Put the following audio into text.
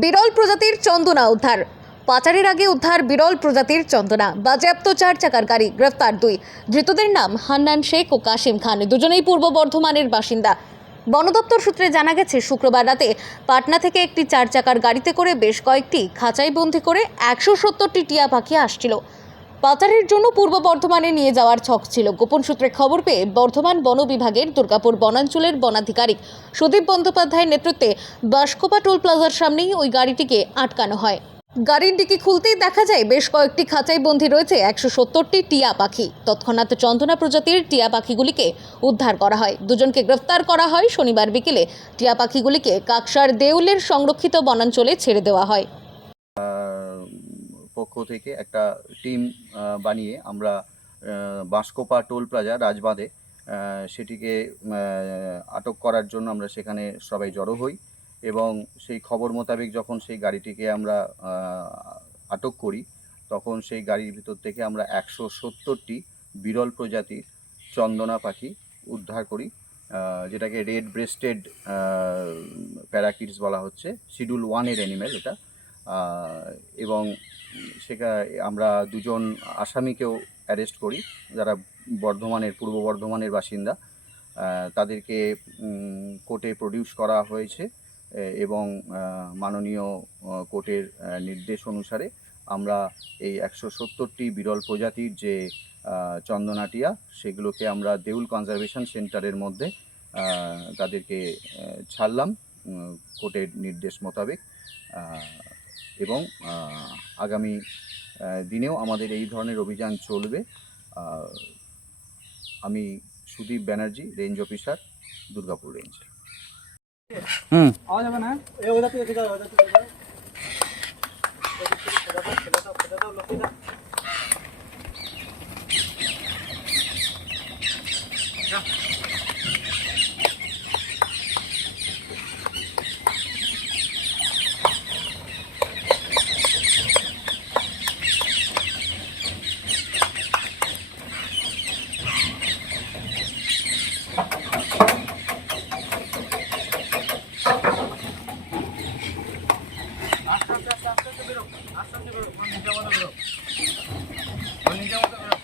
বিরল প্রজাতির চন্দনা উদ্ধার। পাচারের আগে উদ্ধার বিরল প্রজাতির চন্দনা। বাজেয়াপ্ত চার চাকার গাড়ি গ্রেফতার দুই। ধৃতদের নাম হান্নান শেখ ও কাশিম খান। দুজনেই পূর্ব বর্ধমানের বাসিন্দা। বনদপ্তর সূত্রে জানা গেছে, শুক্রবার রাতে পাটনা থেকে একটি চার চাকার গাড়িতে করে বেশ কয়েকটি খাঁচাই বন্দি করে একশো সত্তরটি টিয়া পাখি আসছিল। পাচারের জন্য পূর্ব বর্ধমানে নিয়ে যাওয়ার ছক ছিল। গোপন সূত্রে খবর পেয়ে বর্ধমান বন বিভাগের দুর্গাপুর বনাঞ্চলের বনাধিকারিক সুদীপ বন্দ্যোপাধ্যায়ের নেতৃত্বে বাসকোপা টোল প্লাজার সামনেই ওই গাড়িটিকে আটকানো হয়। গাড়ির ডিকি খুলতেই দেখা যায় বেশ কয়েকটি খাঁচাই বন্দী রয়েছে, একশো সত্তরটি টিয়া পাখি। তৎক্ষণাৎ চন্দনা প্রজাতির টিয়া পাখিগুলিকে উদ্ধার করা হয়। দুজনকে গ্রেফতার করা হয় শনিবার বিকেলে। টিয়া পাখিগুলিকে কাকসার দেউলের সংরক্ষিত বনাঞ্চলে ছেড়ে দেওয়া হয়। থেকে একটা টিম বানিয়ে আমরা বাঁশকোপা টোল প্লাজা রাজবাঁধে সেটিকে আটক করার জন্য আমরা সেখানে সবাই জড়ো হই এবং সেই খবর মোতাবেক যখন সেই গাড়িটিকে আমরা আটক করি, তখন সেই গাড়ির ভিতর থেকে আমরা একশো সত্তরটি বিরল প্রজাতির চন্দনা পাখি উদ্ধার করি যেটাকে রেড ব্রেস্টেড প্যারাকিটস বলা হচ্ছে শিডিউল ওয়ানের অ্যানিমেল এটা এবং সেটা আমরা দুজন আসামিকেও অ্যারেস্ট করি, যারা বর্ধমানের, পূর্ব বর্ধমানের বাসিন্দা। তাদেরকে কোর্টে প্রডিউস করা হয়েছে এবং মাননীয় কোর্টের নির্দেশ অনুসারে আমরা এই একশো সত্তরটি বিরল প্রজাতির যে চন্দনাটিয়া, সেগুলোকে আমরা দেউল কনজারভেশন সেন্টারের মধ্যে তাদেরকে ছাড়লাম কোর্টের নির্দেশ মোতাবেক। এবং আগামী দিনেও আমাদের এই ধরনের অভিযান চলবে। আমি Sudip Banerjee range officer Durgapur range. হুম। আওয়া আস্তে আস্তে বেরো আস্তে আস্তে বেরো নিজের মতো বেরো। নিজের মতো বেরো।